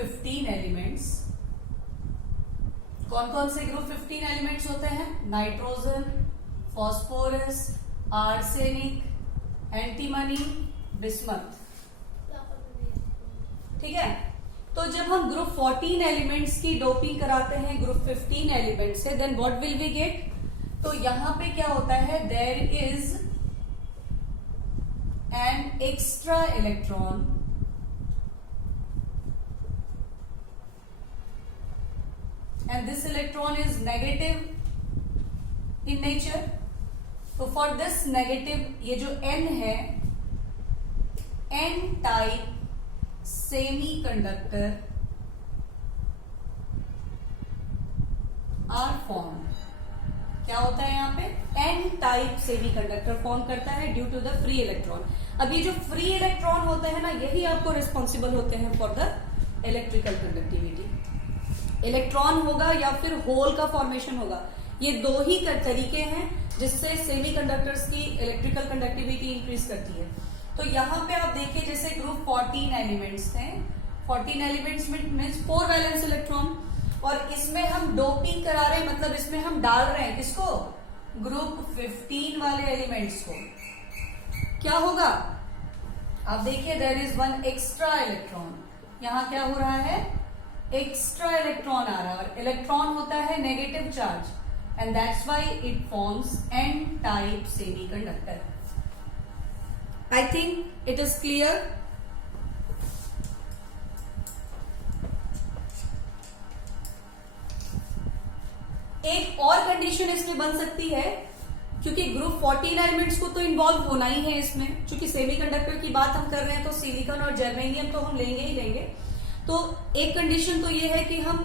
15 elements. कौन कौन से ग्रुप 15 एलिमेंट्स होते हैं? Nitrogen, phosphorus, arsenic, antimony, bismuth. ठीक है, तो जब हम ग्रुप 14 एलिमेंट्स की डोपिंग कराते हैं ग्रुप 15 एलिमेंट्स से, then what will we get? तो यहां पे क्या होता है, there is an extra electron and this electron is negative in nature. तो for this negative, ये जो N है, N type semiconductor are formed. क्या होता है यहाँ पे? N type semiconductor फॉर्म करता है due to the free electron. अब ये जो फ्री इलेक्ट्रॉन होते हैं ना, यही आपको रिस्पॉन्सिबल होते हैं for the electrical conductivity. Electron होगा या फिर होल का फॉर्मेशन होगा, ये दो ही तरीके हैं जिससे सेमीकंडक्टर्स की इलेक्ट्रिकल कंडक्टिविटी इंक्रीज करती है। तो यहाँ पे आप देखिए, जैसे ग्रुप 14 एलिमेंट्स थे, 14 एलिमेंट्स मीन्स 4 वैलेंस इलेक्ट्रॉन, और इसमें हम डोपिंग करा रहे हैं, मतलब इसमें हम डाल रहे हैं किसको? ग्रुप 15 वाले एलिमेंट्स को। क्या होगा? आप देखिए, there is one extra electron. यहाँ क्या हो रहा है? एक्स्ट्रा इलेक्ट्रॉन आ रहा है, और इलेक्ट्रॉन होता है negative charge, and that's why it forms an type semiconductor. I think it is clear. एक और कंडीशन इसमें बन सकती है, क्योंकि ग्रुप 14 एलिमेंट्स को तो इन्वॉल्व होना ही है इसमें, क्योंकि सेमीकंडक्टर की बात हम कर रहे हैं तो सिलिकॉन और जर्मेनियम तो हम लेंगे ही लेंगे। तो एक कंडीशन तो ये है कि हम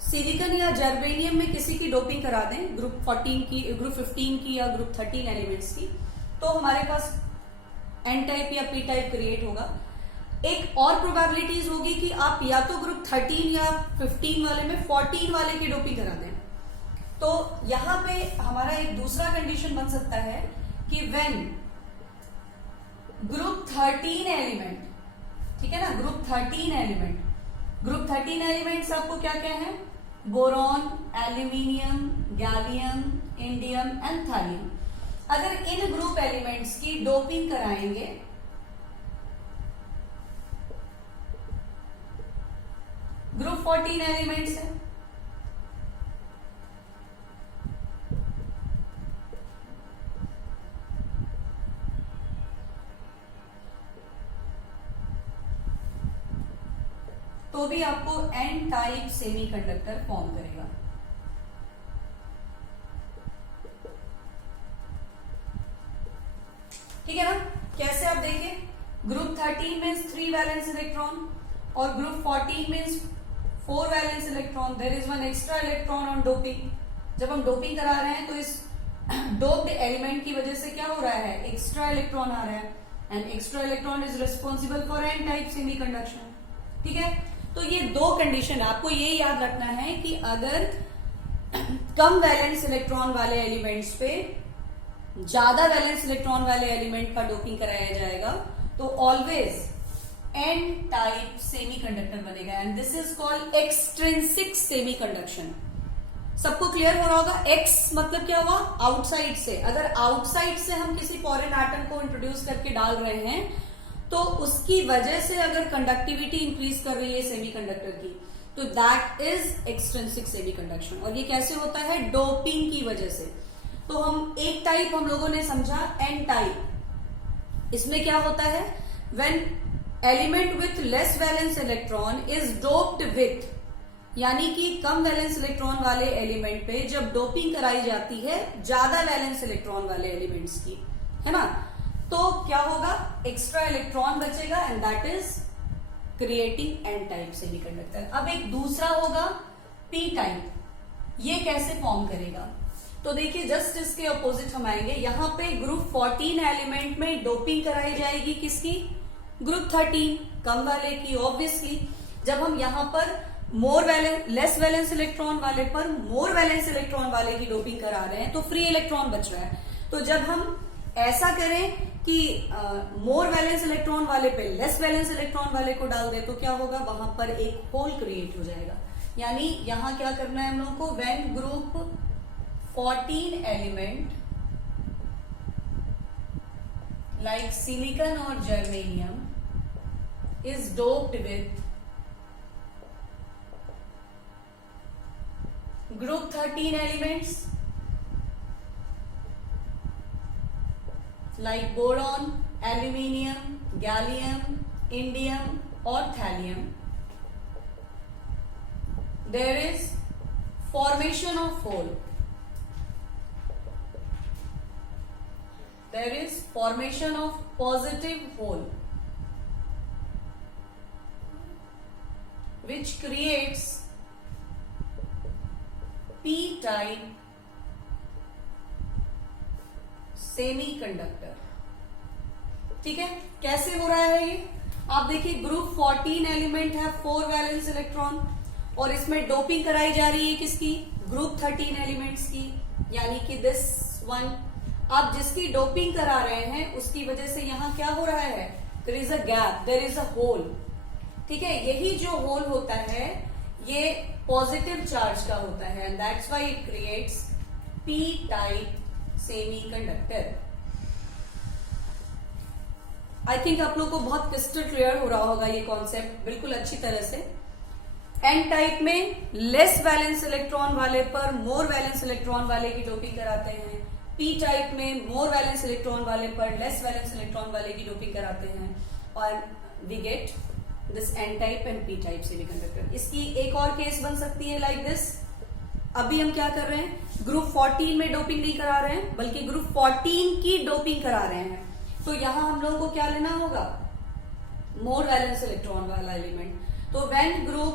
सिलिकॉन या जर्मेनियम में किसी की डोपिंग करा दें, ग्रुप 14 की, ग्रुप 15 की या ग्रुप 13 एलिमेंट्स की, तो हमारे पास एन टाइप या पी टाइप क्रिएट होगा। एक और प्रोबेबिलिटीज होगी कि आप या तो ग्रुप 13 या 15 वाले में 14 वाले की डोपिंग करा दें। तो यहां पे हमारा एक दूसरा कंडीशन बन सकता है कि व्हेन ग्रुप 13 एलिमेंट, ठीक है ना, ग्रुप 13 एलिमेंट्स आपको क्या क्या है? Boron, aluminium, gallium, indium and thallium. अगर इन ग्रुप एलिमेंट्स की डोपिंग कराएंगे ग्रुप 14 एलिमेंट्स है, तो भी आपको एन टाइप सेमीकंडक्टर फॉर्म करेगा। ठीक है ना? कैसे? आप देखिए, ग्रुप 13 मीन्स 3 वैलेंस इलेक्ट्रॉन और group 14 means 4 valence electron. There is one extra electron on doping. जब हम डोपिंग करा रहे हैं तो इस डोप्ड एलिमेंट की वजह से क्या हो रहा है? एक्स्ट्रा इलेक्ट्रॉन आ रहा है, and extra electron is responsible for N type semiconduction. ठीक है, तो ये दो कंडीशन है, आपको ये याद रखना है कि अगर कम वैलेंस इलेक्ट्रॉन वाले एलिमेंट्स पे ज्यादा वैलेंस इलेक्ट्रॉन वाले एलिमेंट का डोपिंग कराया जाएगा तो ऑलवेज एन टाइप सेमीकंडक्टर बनेगा, and this is called extrinsic semiconduction. सबको क्लियर हो रहा होगा? एक्स मतलब क्या हुआ? आउटसाइड से। अगर आउटसाइड से हम किसी फॉरेन एटम को इंट्रोड्यूस करके डाल रहे हैं तो उसकी वजह से अगर कंडक्टिविटी इंक्रीज कर रही है सेमीकंडक्टर की, तो दैट इज एक्सट्रिंसिक सेमीकंडक्शन। और ये कैसे होता है? डोपिंग की वजह से। तो हम एक टाइप हम लोगों ने समझा एन टाइप। इसमें क्या होता है? When element with less valence electron is doped with, यानी कि कम वैलेंस इलेक्ट्रॉन वाले एलिमेंट पे जब डोपिंग कराई जाती है ज्यादा वैलेंस इलेक्ट्रॉन वाले एलिमेंट्स की, है ना, तो क्या होगा? एक्स्ट्रा इलेक्ट्रॉन बचेगा, and that is creating an type semiconductor. अब एक दूसरा होगा पी टाइप। ये कैसे फॉर्म करेगा? तो देखिए, जस्ट इसके अपोजिट हम आएंगे। यहां पे ग्रुप 14 एलिमेंट में डोपिंग कराई जाएगी किसकी? ग्रुप 13 कम वाले की। ऑब्वियसली जब हम यहां पर लेस वैलेंस इलेक्ट्रॉन वाले पर मोर वैलेंस इलेक्ट्रॉन वाले की डोपिंग करा रहे हैं तो फ्री इलेक्ट्रॉन बच रहा है। तो जब हम ऐसा करें कि मोर वैलेंस इलेक्ट्रॉन वाले पे लेस वैलेंस इलेक्ट्रॉन वाले को डाल दे तो क्या होगा, वहां पर एक होल क्रिएट हो जाएगा। यानी यहां क्या करना है हम लोग को, when group 14 element like silicon or germanium is doped with group 13 elements like boron, aluminium, gallium, indium or thallium, there is formation of hole. There is formation of positive hole which creates p-type semiconductor। ठीक है, कैसे हो रहा है ये? आप देखिए group 14 element है, 4 वैलेंस इलेक्ट्रॉन, और इसमें डोपिंग कराई जा रही है किसकी, ग्रुप 13 एलिमेंट्स की, यानी कि दिस वन। आप जिसकी डोपिंग करा रहे हैं उसकी वजह से यहां क्या हो रहा है, there is a gap, there is a hole. ठीक है, यही जो होल होता है ये पॉजिटिव चार्ज का होता है, and that's why it creates P type semiconductor. I think आप लोग को बहुत क्रिस्टल क्लियर हो रहा होगा ये कॉन्सेप्ट बिल्कुल अच्छी तरह से। एन टाइप में लेस वैलेंस इलेक्ट्रॉन वाले पर मोर वैलेंस इलेक्ट्रॉन वाले की डोपिंग कराते हैं, पी टाइप में मोर वैलेंस इलेक्ट्रॉन वाले पर लेस वैलेंस इलेक्ट्रॉन वाले की डोपिंग कराते हैं, और we get this N type and P type semiconductor. इसकी एक और केस बन सकती है लाइक दिस। अभी हम क्या कर रहे हैं, ग्रुप 14 में डोपिंग नहीं करा रहे हैं बल्कि ग्रुप 14 की डोपिंग करा रहे हैं, तो यहां हम लोगों को क्या लेना होगा, मोर वैलेंस इलेक्ट्रॉन वाला एलिमेंट। तो व्हेन ग्रुप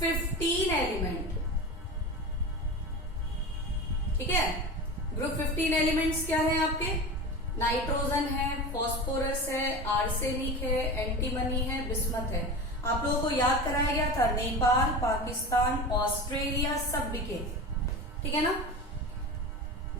15 एलिमेंट, ठीक है, ग्रुप 15 एलिमेंट्स क्या है आपके, नाइट्रोजन है, फास्फोरस है, आर्सेनिक है, एंटीमनी है, बिस्मथ है। आप लोगों को याद कराया गया था नेपाल, पाकिस्तान, ऑस्ट्रेलिया सब बिके, ठीक है ना।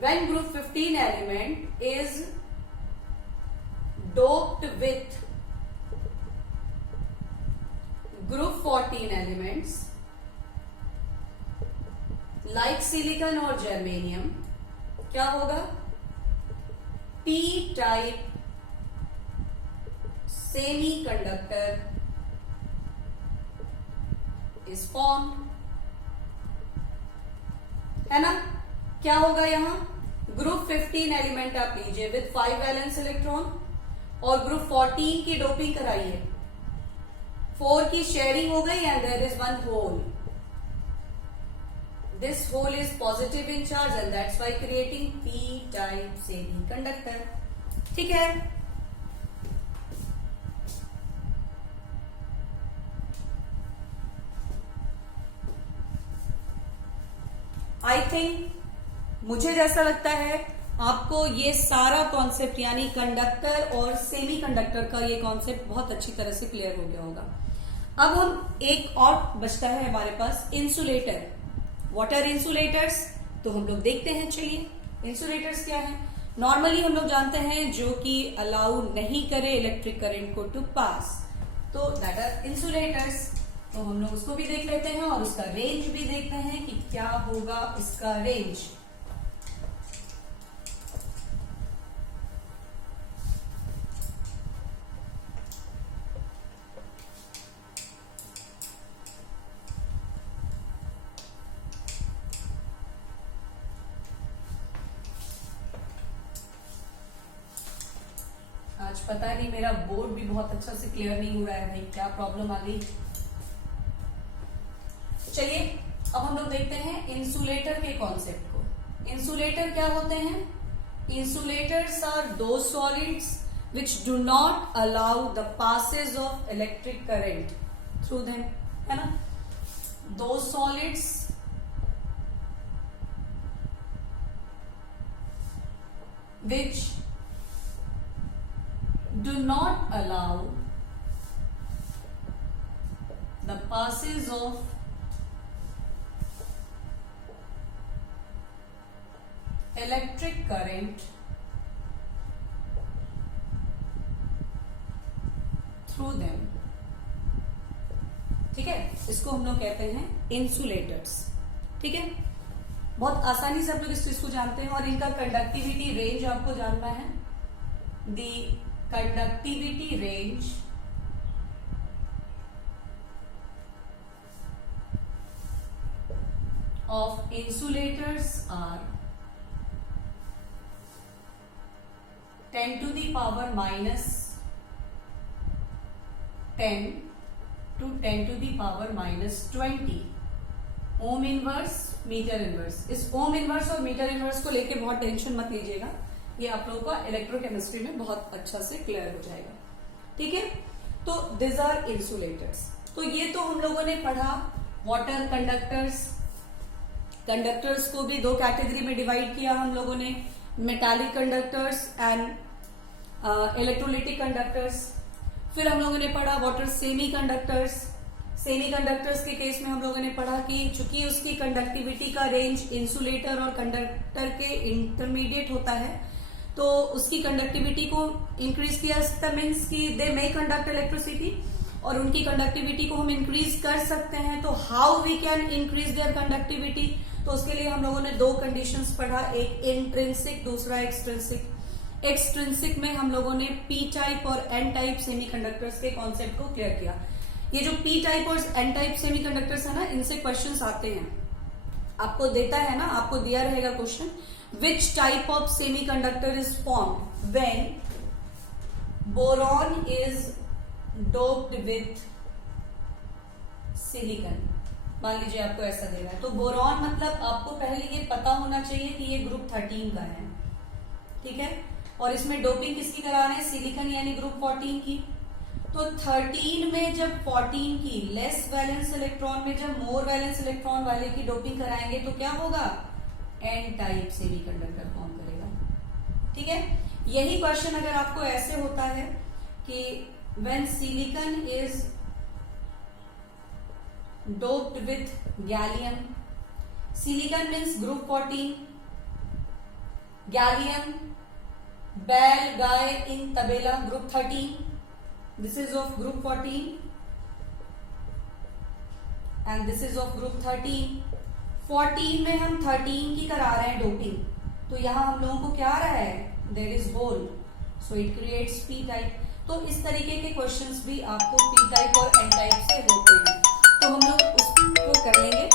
When group 15 element is doped with group 14 elements like silicon और जर्मेनियम, क्या होगा, P type semiconductor is form, है ना। क्या होगा यहां, ग्रुप 15 एलिमेंट आप लीजिए विथ 5 वैलेंस इलेक्ट्रॉन और ग्रुप 14 की डोपिंग कराइए, 4 की शेयरिंग हो गई and there is one hole. This hole is positive in charge and that's why creating p-type semiconductor। ठीक है, आई थिंक मुझे जैसा लगता है आपको ये सारा कॉन्सेप्ट यानी कंडक्टर और सेमीकंडक्टर का ये कॉन्सेप्ट बहुत अच्छी तरह से क्लियर हो गया होगा। अब हम एक और बचता है हमारे पास, इंसुलेटर। व्हाट आर इंसुलेटर्स, तो हम लोग देखते हैं, चलिए इंसुलेटर्स क्या है। नॉर्मली हम लोग जानते हैं जो कि अलाउ नहीं करे इलेक्ट्रिक करंट को टू पास, तो दैट आर इंसुलेटर्स। तो हम लोग उसको भी देख लेते हैं और उसका रेंज भी देखते हैं कि क्या होगा इसका रेंज। आज पता नहीं मेरा बोर्ड भी बहुत अच्छा से क्लियर नहीं हो रहा है भाई, क्या प्रॉब्लम आ गई। चलिए अब हम लोग देखते हैं इंसुलेटर के कॉन्सेप्ट को। इंसुलेटर क्या होते हैं, insulators are those solids which do not allow the passage of electric current through them, है ना। Those solids which do not allow the passage of electric current through them. ठीक है, इसको हम लोग कहते हैं इंसुलेटर्स। ठीक है, बहुत आसानी से आप लोग इस चीज को जानते हैं। और इनका कंडक्टिविटी रेंज आपको जानना है। The conductivity range of insulators are 10 to the power minus 10 to 10 to the power minus 20 ohm inverse, metre inverse. इस ओम इनवर्स और मीटर इनवर्स को लेके बहुत टेंशन मत लीजिएगा, ये आप लोगों का इलेक्ट्रोकेमिस्ट्री में बहुत अच्छा से क्लियर हो जाएगा। ठीक है, तो दिस आर इंसुलेटर्स। तो ये तो हम लोगों ने पढ़ा वाटर कंडक्टर्स। कंडक्टर्स को भी दो कैटेगरी में डिवाइड किया हम लोगों ने, metallic conductors and electrolytic conductors. फिर हम लोगों ने पढ़ा water semi conductors. Semi conductors के केस में हम लोगों ने पढ़ा कि चूंकि उसकी कंडक्टिविटी का रेंज इंसुलेटर और कंडक्टर के इंटरमीडिएट होता है, तो उसकी कंडक्टिविटी को इंक्रीज किया जा सकता है, मीन्स कि दे मे कंडक्ट इलेक्ट्रिसिटी, और उनकी कंडक्टिविटी को हम इंक्रीज कर सकते हैं। तो how we can increase their conductivity, तो उसके लिए हम लोगों ने दो कंडीशंस पढ़ा, एक इंट्रिंसिक, दूसरा एक्सट्रिंसिक। एक्सट्रिंसिक में हम लोगों ने पी टाइप और एन टाइप सेमीकंडक्टर्स के कॉन्सेप्ट को क्लियर किया। ये जो पी टाइप और एन टाइप सेमीकंडक्टर्स है ना, इनसे क्वेश्चंस आते हैं, आपको देता है ना, आपको दिया रहेगा question, which type of semiconductor is formed when boron is doped with silicon. मान लीजिए आपको ऐसा दे रहा है, तो बोरॉन मतलब आपको पहले ये पता होना चाहिए कि ये ग्रुप 13 का है। ठीक है, और इसमें डोपिंग किसकी करा रहे हैं, सिलिकॉन यानी ग्रुप 14 की। तो 13 में जब 14 की लेस वैलेंस इलेक्ट्रॉन में जब मोर वैलेंस इलेक्ट्रॉन वाले की डोपिंग कराएंगे तो क्या होगा, एन टाइप सेमीकंडक्टर फॉर्म करेगा। ठीक है, यही क्वेश्चन अगर आपको ऐसे होता है कि when silicon is doped with gallium, silicon means group 14, gallium, बैल, गाय, इन, तबेला, group 13, this is of group 14 and this is of group 13। 14 में हम 13 की करा रहे हैं डोपिंग, तो यहां हम लोगों को क्या आ रहा है, there is hole, so it creates p type। तो इस तरीके के क्वेश्चंस भी आपको p टाइप और n टाइप से होते हैं, तो हम लोग उसको कर लेंगे।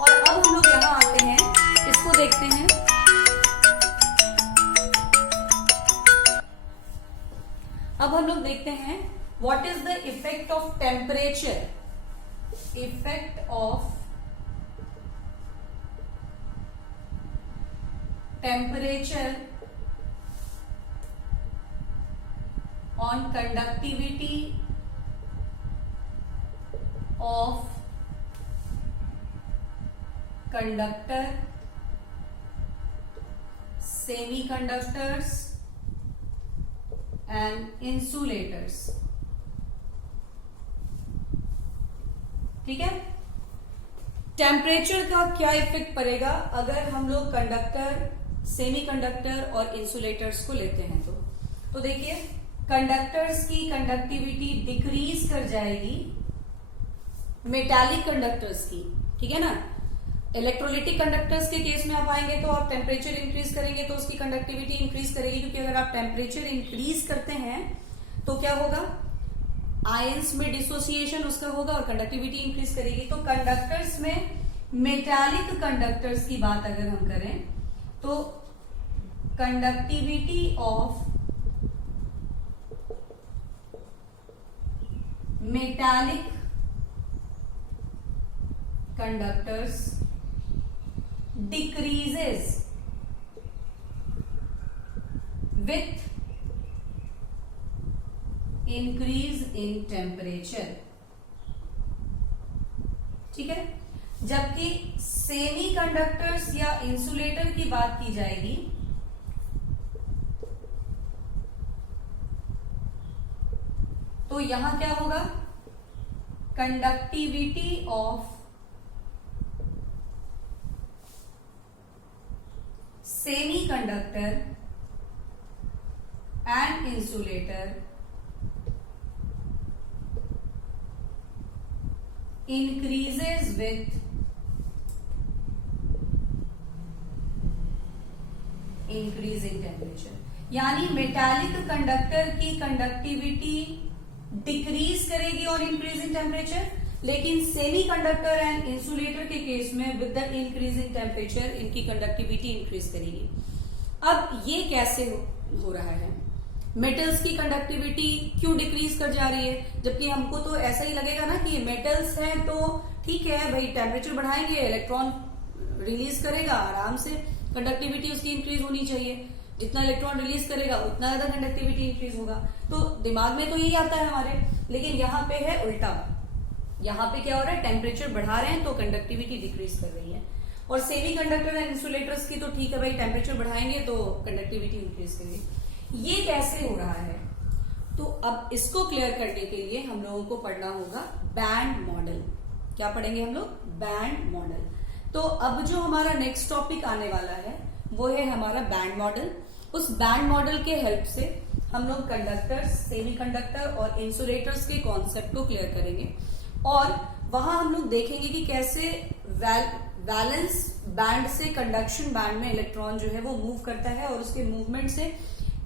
और अब हम लोग यहाँ आते हैं, इसको देखते हैं। अब हम लोग देखते हैं what is the effect of temperature, effect of temperature on conductivity of conductor, semiconductors and insulators। ठीक है, टेम्परेचर का क्या इफेक्ट पड़ेगा अगर हम लोग कंडक्टर, सेमीकंडक्टर और इंसुलेटर्स को लेते हैं। तो देखिए, कंडक्टर्स की कंडक्टिविटी डिक्रीज कर जाएगी मेटालिक कंडक्टर्स की। ठीक है ना, इलेक्ट्रोलिटिक कंडक्टर्स के केस में आप आएंगे तो आप टेम्परेचर इंक्रीज करेंगे तो उसकी कंडक्टिविटी इंक्रीज करेगी, क्योंकि अगर आप टेम्परेचर इंक्रीज करते हैं तो क्या होगा, आयंस में डिसोसिएशन उसका होगा और कंडक्टिविटी इंक्रीज करेगी। तो कंडक्टर्स में मेटालिक कंडक्टर्स की बात अगर हम करें तो conductivity of metallic conductors decreases with increase in temperature। ठीक है, जबकि सेमी कंडक्टर्स या इंसुलेटर की बात की जाएगी तो यहां क्या होगा, conductivity of semiconductor and insulator increases with increasing temperature, यानी मेटालिक कंडक्टर की कंडक्टिविटी डिक्रीज करेगी और इंक्रीजिंग टेम्परेचर, लेकिन सेमी कंडक्टर एंड इंसुलेटर के केस में विद द इंक्रीजिंग टेम्परेचर इनकी कंडक्टिविटी इंक्रीज करेगी। अब ये कैसे हो रहा है? मेटल्स की कंडक्टिविटी क्यों डिक्रीज कर जा रही है? जबकि हमको तो ऐसा ही लगेगा ना कि मेटल्स हैं तो ठीक है भाई, टेम्परेचर बढ़ाएंगे, इलेक्ट्रॉन रिलीज करेगा, आराम से कंडक्टिविटी उसकी इंक्रीज होनी चाहिए, जितना इलेक्ट्रॉन रिलीज करेगा उतना ज्यादा कंडक्टिविटी इंक्रीज होगा। तो दिमाग में तो यही आता है हमारे, लेकिन यहाँ पे है उल्टा। यहाँ पे क्या हो रहा है? टेम्परेचर बढ़ा रहे हैं तो कंडक्टिविटी डिक्रीज कर रही है। और सेमी कंडक्टर एंड इंसुलेटर्स की तो ठीक है भाई, टेम्परेचर बढ़ाएंगे तो कंडक्टिविटी इंक्रीज करेगी। ये कैसे हो रहा है? तो अब इसको क्लियर करने के लिए हम लोगों को पढ़ना होगा बैंड मॉडल। क्या पढ़ेंगे हम लोग? Band model. तो अब जो हमारा नेक्स्ट टॉपिक आने वाला है वो है हमारा बैंड मॉडल। उस बैंड मॉडल के हेल्प से हम लोग कंडक्टर्स, सेमी कंडक्टर और इंसुलेटर्स के कॉन्सेप्ट को क्लियर करेंगे, और वहां हम लोग देखेंगे कि कैसे वैलेंस बैंड से कंडक्शन बैंड में इलेक्ट्रॉन जो है वो मूव करता है, और उसके मूवमेंट से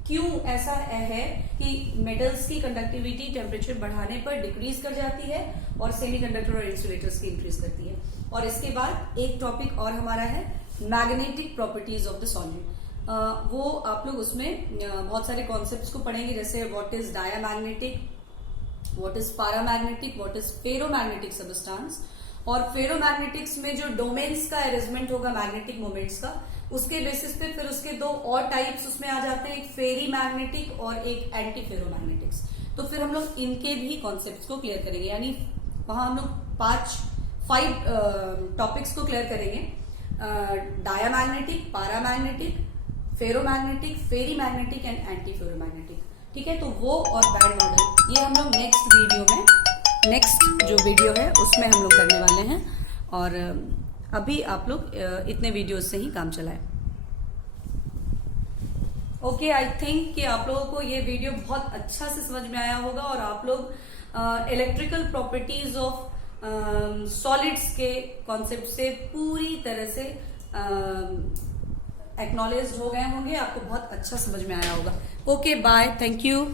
क्यों ऐसा है कि मेटल्स की कंडक्टिविटी टेम्परेचर बढ़ाने पर डिक्रीज कर जाती है और सेमीकंडक्टर और इंसुलेटर्स की इंक्रीज करती है। और इसके बाद एक टॉपिक और हमारा है magnetic properties of the solid. वो आप लोग उसमें बहुत सारे कॉन्सेप्ट्स को पढ़ेंगे, जैसे what is diamagnetic, what is paramagnetic, what is ferromagnetic substance. और फेरोमैग्नेटिक्स में जो डोमेन्स का अरेंजमेंट होगा मैग्नेटिक मोमेंट्स का, उसके बेसिस पे फिर उसके दो और टाइप्स उसमें आ जाते हैं, एक फेरी मैग्नेटिक और एक एंटी फेरोमैग्नेटिक्स। तो फिर हम लोग इनके भी कॉन्सेप्ट्स को क्लियर करेंगे, यानी वहां हम लोग 5 टॉपिक्स को क्लियर करेंगे, diamagnetic, paramagnetic, ferromagnetic, ferrimagnetic and antiferromagnetic. ठीक है, तो वो और बैंड मॉडल ये हम लोग नेक्स्ट वीडियो में, नेक्स्ट जो वीडियो है उसमें हम लोग करने वाले हैं। और अभी आप लोग इतने वीडियोस से ही काम चलाएं। ओके, आई थिंक कि आप लोगों को ये वीडियो बहुत अच्छा से समझ में आया होगा, और आप लोग इलेक्ट्रिकल प्रॉपर्टीज ऑफ सॉलिड्स के कॉन्सेप्ट से पूरी तरह से एक्नॉलेज हो गए होंगे, आपको बहुत अच्छा समझ में आया होगा। Okay, bye, thank you.